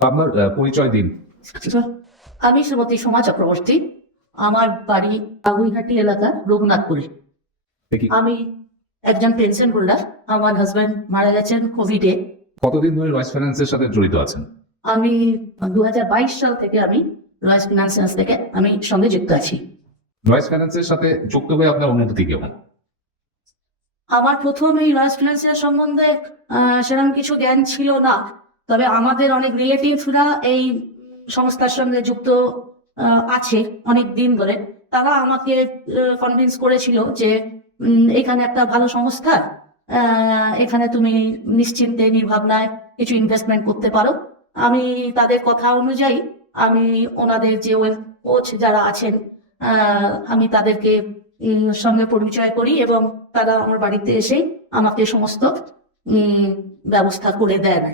আপনার পরিচয় দিন। আমি শ্রীমতী সোমা চক্রবর্তী। আমার বাড়ি বাগুইহাটি এলাকা রঘুনাথপুরে। দেখি আমি একজন পেনশন হোল্ডার। আমার হাজবেন্ড মারা গেছেন কোভিডে। কতদিন ধরে রয়েস ফাইন্যান্সের সাথে জড়িত আছেন? আমি 2022 সাল থেকে আমি রয়েস ফিনান্স থেকে আমি সঙ্গে যুক্ত আছি। রয়েস ফাইন্যান্সের সাথে যুক্ত হয়ে আপনার অনুভূতি কেমন? আমার প্রথম এই রয়েস ফিনান্সিয়াল সম্বন্ধে সেরকম কিছু জ্ঞান ছিল না, তবে আমাদের অনেক রিলেটিভরা এই সংস্থার সঙ্গে যুক্ত আছে অনেক দিন ধরে। তারা আমাকে কনভিন্স করেছিল যে এখানে একটা ভালো সংস্থা, এখানে তুমি নিশ্চিন্তে নির্ভাবনায় কিছু ইনভেস্টমেন্ট করতে পারো। আমি তাদের কথা অনুযায়ী আমি ওনাদের যে কোচ যারা আছেন আমি তাদেরকে সঙ্গে পরিচয় করি এবং তারা আমার বাড়িতে এসে আমাকে সমস্ত ব্যবস্থা করে দেন।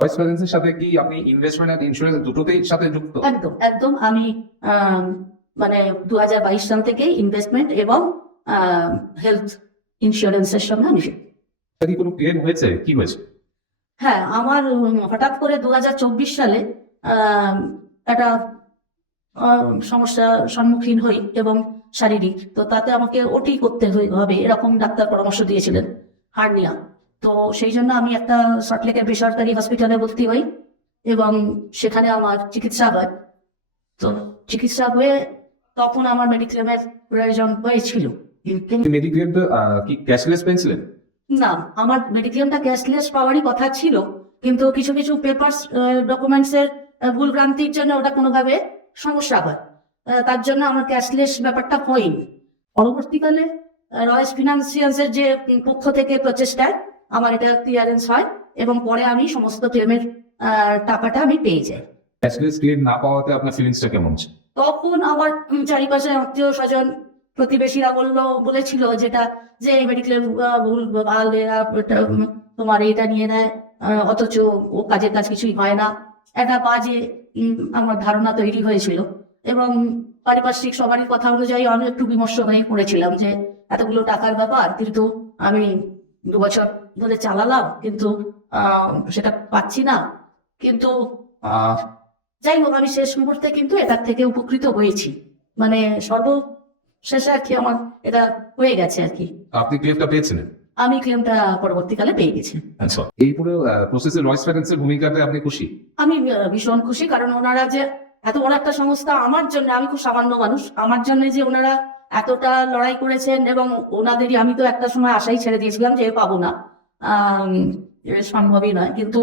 রয়েস ফাইন্যান্সের সাথে কি আপনি ইনভেস্টমেন্ট আর ইন্স্যুরেন্স দুটোতেই সাথে যুক্ত? একদম একদম আমি মানে 2022 সাল থেকে ইনভেস্টমেন্ট এবং হেলথ ইন্স্যুরেন্সের সঙ্গে আমি যুক্ত। কি কোনো ক্লেম হয়েছে? কি হয়েছে? হ্যাঁ, আমার হঠাৎ করে 2024 সালে একটা সমস্যার সম্মুখীন হই এবং শারীরিক, তো তাতে আমাকে ওটি করতে হবে এরকম ডাক্তার পরামর্শ দিয়েছিলেন, হার্নিয়া। তো সেই জন্য আমি একটা সল্টলেকের বেসরকারি হসপিটালে ভর্তি হই এবং সেখানে আমার চিকিৎসা হয়। তো চিকিৎসা হয়ে তখন আমার মেডিক্লেমের প্রয়োজন হয়েছিল। মেডিক্লেমটা কি ক্যাশলেস পেয়েছিলেন? না, আমার মেডিক্লেমটা ক্যাশলেস পাওয়ারই কথা ছিল, কিন্তু কিছু কিছু পেপারস ডকুমেন্টস এর ভুল ভ্রান্তির জন্য ওটা কোনোভাবে সমস্যা হয়। তার জন্য আমার ক্যাশলেস ব্যাপারটা হয়নি। পরবর্তীকালে রয়েস ফিনান্সিয়ালসের যে পক্ষ থেকে প্রচেষ্টায় আমার এটা ক্লিয়ারেন্স হয় এবং পরে আমি সমস্ত ক্লেমের টাকাটা আমি পেয়ে যাই। ক্যাশলেস ক্লেম না পাওয়াতে আপনার ফিলিংসটা কেমন ছিল? তখন আমার চারিপাশে আত্মীয় স্বজন প্রতিবেশীরা বলেছিল যেটা যে মেডিক্লেম ভুল ভাল, তোমার এটা নিয়ে নেয়, অথচ ও কাজের কাজ কিছুই হয় না। একটা বাজে আমার ধারণা তৈরি হয়েছিল এবং পারিপার্শ্বিক সবারই কথা অনুযায়ী আমি একটু বিমর্ষ হয়ে পড়েছিলাম যে এতগুলো টাকার ব্যাপার, কিন্তু আমি 2 বছর ধরে চালালাম কিন্তু সেটা পাচ্ছি না। কিন্তু যাই হোক, আমি শেষ মুহূর্তে কিন্তু এটার থেকে উপকৃত হয়েছি, মানে সর্বশেষে আর কি আমার এটা হয়ে গেছে আর কি। আপনি ক্লেমটা পেয়েছিলেন? আমি ক্লেমটা পরবর্তীকালে পেয়ে গেছি। আচ্ছা, এই পুরো প্রসেসে রয়েস ফাইন্যান্সের ভূমিকাতে আপনি খুশি? আমি ভীষণ খুশি, কারণ ওনারা যে এত বড় একটা সংস্থা আমার জন্য, আমি খুব সামান্য মানুষ, আমার জন্য যে ওনারা এতটা লড়াই করেছেন এবং ওনাদেরই আমি তো একটা সময় আশাই ছেড়ে দিয়েছিলাম যে পাবো না, সম্ভবই নয়, কিন্তু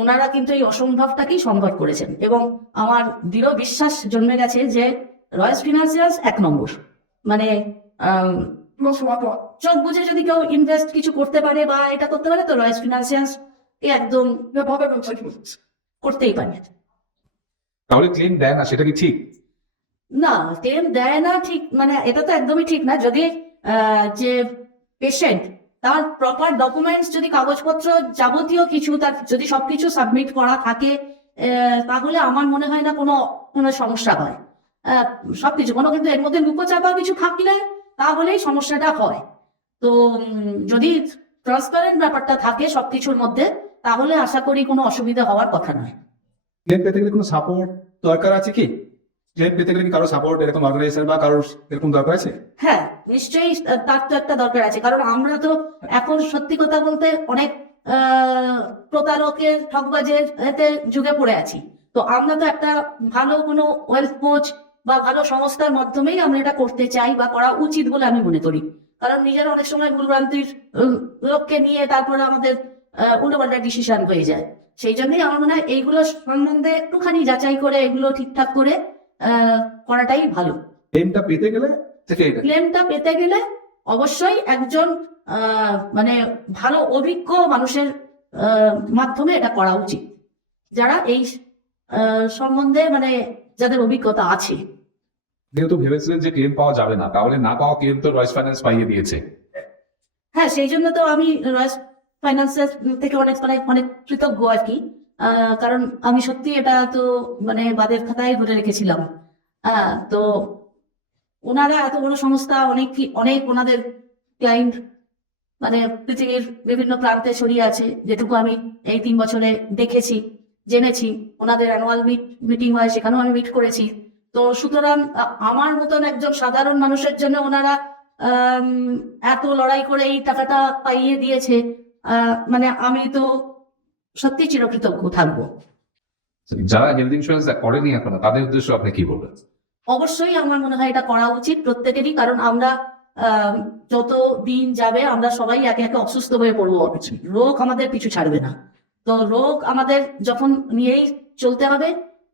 ওনারা কিন্তু এই অসম্ভবটাকেই সম্ভব করেছেন এবং আমার দৃঢ় বিশ্বাস জন্মে গেছে যে রয়েস ফিনান্সিয়ালস 1 নম্বর। মানে চোখ বুঝে যদি কেউ ইনভেস্ট কিছু করতে পারে বা এটা করতে পারে, তো রয়েস ফিনান্সিয়ালস একদম করতেই পারে। তাহলে ক্লেম দেয় না, সেটা কি ঠিক? না, ক্লেম দেয় না ঠিক, মানে এটা তো একদমই ঠিক না। যদি যে পেশেন্ট তার প্রপার ডকুমেন্টস, যদি কাগজপত্র যাবতীয় কিছু তার যদি সবকিছু সাবমিট করা থাকে, তাহলে আমার মনে হয় না কোনো কোনো সমস্যা হয়। সবকিছু কোনো কিন্তু এর মধ্যে লুকোচাপা কিছু থাকলে তাহলেই সমস্যাটা হয়। তো যদি ট্রান্সপারেন্ট ব্যাপারটা থাকে সবকিছুর মধ্যে, তাহলে আশা করি কোনো অসুবিধা হওয়ার কথা নয়। ক্লেম পেতে গেলে কোনো সাপোর্ট দরকার আছে কি? ক্লেম পেতে গেলে কি কারো সাপোর্ট, এরকম অর্গানাইজেশন বা কারোর এরকম দরকার আছে? হ্যাঁ, নিশ্চয়ই তার তো একটা দরকার আছে, কারণ আমরা তো এখন সত্যি কথা বলতে অনেক প্রতারকের ঠকবাজের এতে যুগে পড়ে আছি। তো আমরা তো একটা ভালো কোনো ওয়েলথ কোচ বা ভালো সংস্থার মাধ্যমেই আমরা এটা করতে চাই বা করা উচিত বলে আমি মনে করি, কারণ নিজের অনেক সময় ভুলভ্রান্তির লোককে নিয়ে তারপরে আমাদের উল্টোপাল্টা ডিসিশন হয়ে যায়। সেই জন্যই আমার মনে হয় এইগুলো সম্বন্ধে একটুখানি যাচাই করে এগুলো ঠিকঠাক করে করাটাই ভালো। ক্লেমটা পেতে গেলে ক্লেমটা পেতে গেলে অবশ্যই একজন মানে ভালো অভিজ্ঞ মানুষের মাধ্যমে এটা করা উচিত, যারা এই সম্বন্ধে মানে যাদের অভিজ্ঞতা আছে। যেহেতু ভেবেছিলেন যে ক্লেম পাওয়া যাবে না, তাহলে না পাওয়া ক্লেম তো রয়েস ফাইন্যান্স পাইয়ে দিয়েছে। হ্যাঁ, সেই জন্য তো আমি রয়েস ফাইন্যান্সের থেকে অনেক অনেক অনেক কৃতজ্ঞ আর কি, কারণ আমি সত্যি এটা তো মানে বাদের খাতায় ধরে রেখেছিলাম। তো ওনারা এত বড় সংস্থা, অনেক ওনাদের ক্লায়েন্ট মানে পৃথিবীর বিভিন্ন প্রান্তে ছড়িয়ে আছে, যেটুকু আমি এই 3 বছরে দেখেছি। জেনেছি, ওনাদের অ্যানুয়াল মিটিং হয়, সেখানেও আমি মিট করেছি। তো সুতরাং আমার মতন একজন সাধারণ মানুষের জন্য ওনারা এত লড়াই করে এই টাকাটা পাইয়ে দিয়েছে, মানে আমি তো সত্যি চিরকৃতজ্ঞ থাকবো। যারা হেলথ ইন্স্যুরেন্স করেনি এখনো তাদের উদ্দেশ্যে আপনি কি বলবেন? অবশ্যই আমার মনে হয় এটা করা উচিত প্রত্যেকেরই, কারণ আমরা যত দিন যাবে আমরা সবাই একে একে অসুস্থ হয়ে পড়বো, রোগ আমাদের পিছু ছাড়বে না। তো রোগ আমাদের যখন নিয়েই চলতে হবে,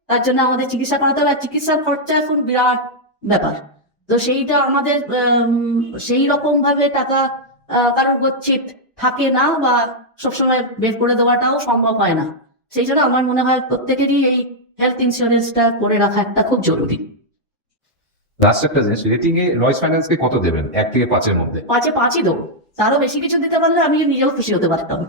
তার জন্য আমাদের চিকিৎসা করাতে হবে, আর চিকিৎসার খরচা এখন বিরাট ব্যাপার। তো সেইটা আমাদের সেই রকম ভাবে টাকা কারোর গচ্ছিত থাকে না, বা সবসময় বের করে দেওয়াটাও সম্ভব হয় না। সেই জন্য আমার মনে হয় প্রত্যেকেরই এই হেলথ ইন্স্যুরেন্সটা করে রাখা একটা খুব জরুরি। লাস্ট একটা জিনিস, রেটিং এ রয়েস ফাইন্যান্সকে কত দেবেন 1 থেকে 5-এর মধ্যে? 5-এ 5ই দেবো, তারও বেশি কিছু দিতে পারলে আমি নিজেও খুশি হতে পারতাম।